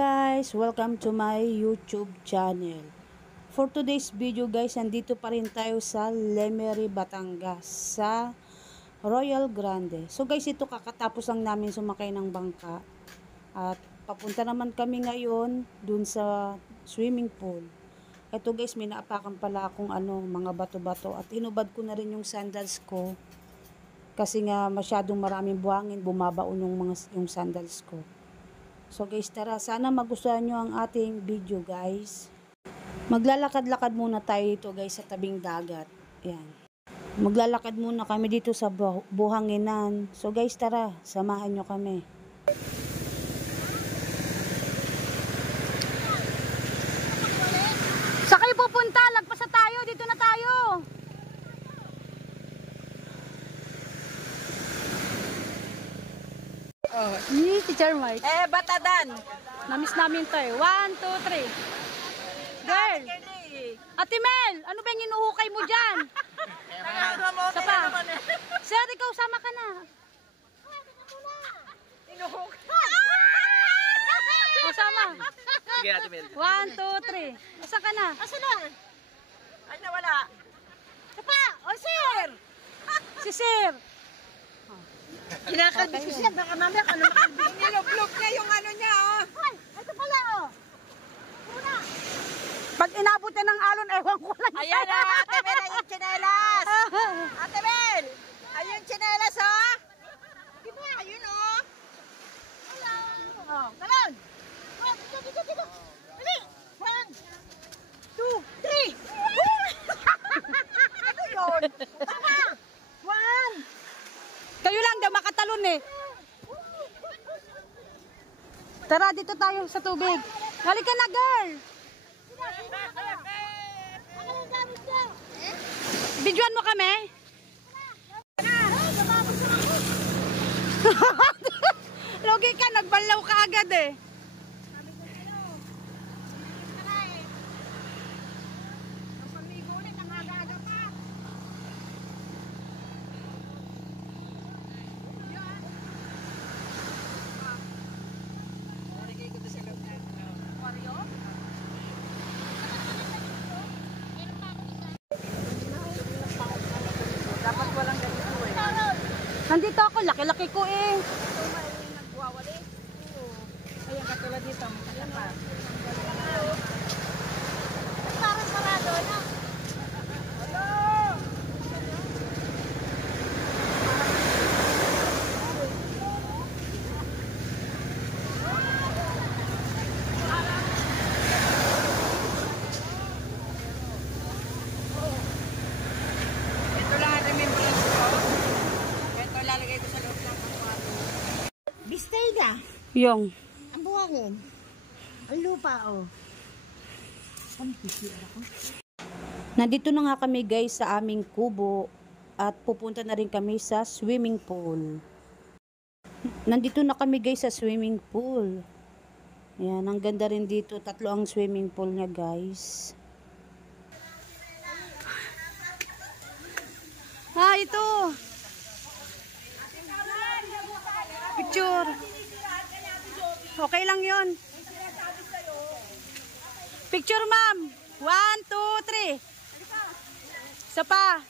guys! Welcome to my YouTube channel. For today's video guys, nandito pa rin tayo sa Lemery, Batangas, sa Royal Grande. So guys, ito kakatapos lang namin sumakay ng bangka. At papunta naman kami ngayon dun sa swimming pool. Ito guys, may naapakan pala akong mga bato-bato. At hinubad ko na rin yung sandals ko. Kasi nga masyadong maraming buhangin, bumabaon yung sandals ko. So guys, tara, sana magustuhan nyo ang ating video guys. Maglalakad-lakad muna tayo dito guys sa tabing dagat. Ayan. Maglalakad muna kami dito sa buhanginan. So guys, tara, samahan nyo kami. Sa kayo pupunta, lagpas na tayo, dito na tayo. Oh, ni Teacher Mike. Batadan. Namiss namin to eh. 1, 2, 3. Girl. Ate Mel, ano ba yung inuhukay mo dyan? Isa pa. Sir, ikaw sama ka na. Inuhukay. O, sama. Sige, Ate Mel. 1, 2, 3. Asa ka na? Asa na? Ay, nawala. Isa pa. O, Sir. Si Sir. Kinakadis ko siya. Baka mamaya ka naman kalbing. Nilublog niya yung ano niya, oh. Ay, ito pala, oh. Una. Pag inabot na ng alon, ewan ko lang. Ayan na, Ate Mel, ay yung tsinelas. Ate Mel, ay yung tsinelas, oh. Diba, ayun, oh. Hello. Oh, talon. Oh, dito. Dali. 1, 2, 3. Ano yun? Tama. 1. Kayo lang daw makatalon eh. Tara, dito tayo sa tubig. Halika na, girl. Videoan mo kami? Logi ka, nagbalaw ka agad eh. Nandito ako, laki-laki ko eh. Ito may nagwawali. Ayan, katulad dito. Ayan pa. Parang sarado na. Hello! Ito lang ang remembrance ko. Ito lalagay ko sa loob ng kwarto. Bistayda. Yung. Ang buhangin. Ang lupa, oh. Nandito na nga kami guys sa aming kubo at pupunta na rin kami sa swimming pool. Nandito na kami guys sa swimming pool. Ayan, ang ganda rin dito. 3 ang swimming pool niya guys. Ito. Picture. Okay lang yon. Picture ma'am. 1, 2, 3. Isa pa.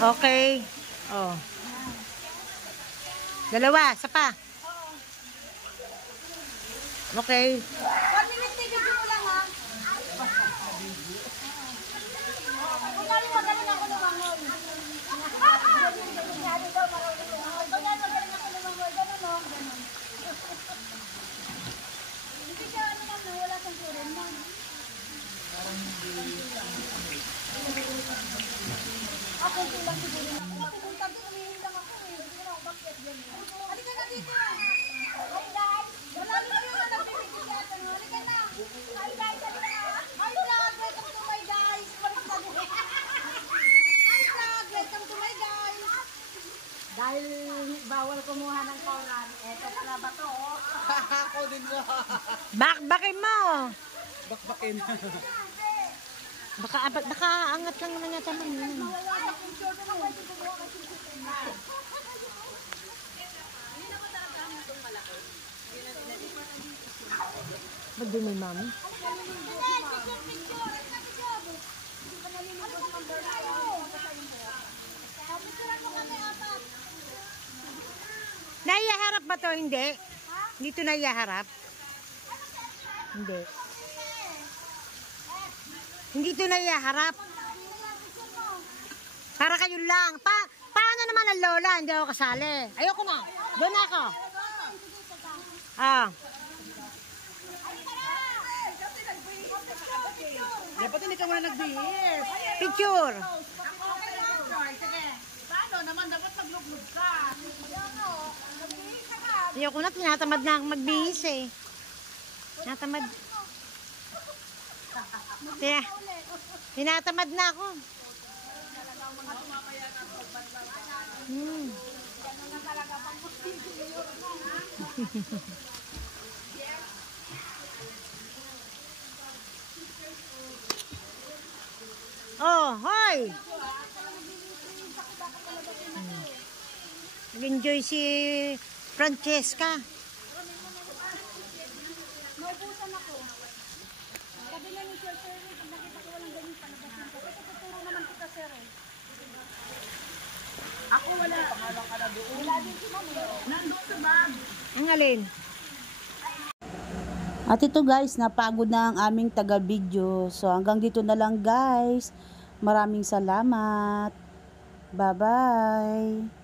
Okay. Oh. Dalawa, isa pa. Okay. 1 minute video mo lang ha. Magaling ako lumangoy. Magaling ako lumangoy. Ganun o. Hindi ka naman wala kang kurin mo. Ako lang siguro. Pupunta doon, umihin lang ako eh. Hindi ko na ako bakit yan. Halika na dito. Hi guys. Marami kayo na nagbibigay sa atin. Halika na. Hi guys. Halika na. Hi vlog. Welcome to my guys. Hi vlog. Welcome to my guys. Dahil bawal kumuha ng koran. Eto pala ba to? Ako din mo. Bakbakin mo. Bakbakin. Baka angat lang naman yata man yun. Mawala akong short na pwede kumuha kasi sa Magdumi, ma'am. Naiyaharap ba to? Hindi. Dito naiyaharap? Hindi. Hindi to naiyaharap. Para kayo lang. Paano naman ang lola? Hindi ako kasali. Ayoko na. Doon ako. Ah. Dapat hindi ka muna nagbihis. Picture. Paano naman? Dapat magluglog ka. Ayoko na. Tinatamad na akong magbihis eh. Tinatamad. Tinatamad na ako. Oh, hoy! Nag-enjoy si Francesca. Naubusan ako. Sabi na ni Sir, pag nakita ko walang ganyan palabasin ko. Ito tuturo naman kita, Sir. Ako wala. Pangalan ka na doon. Wala din si Mami. Nandun sa bag. Ang alin? At ito guys, napagod na ang aming taga-video. So hanggang dito na lang guys. Maraming salamat. Bye-bye.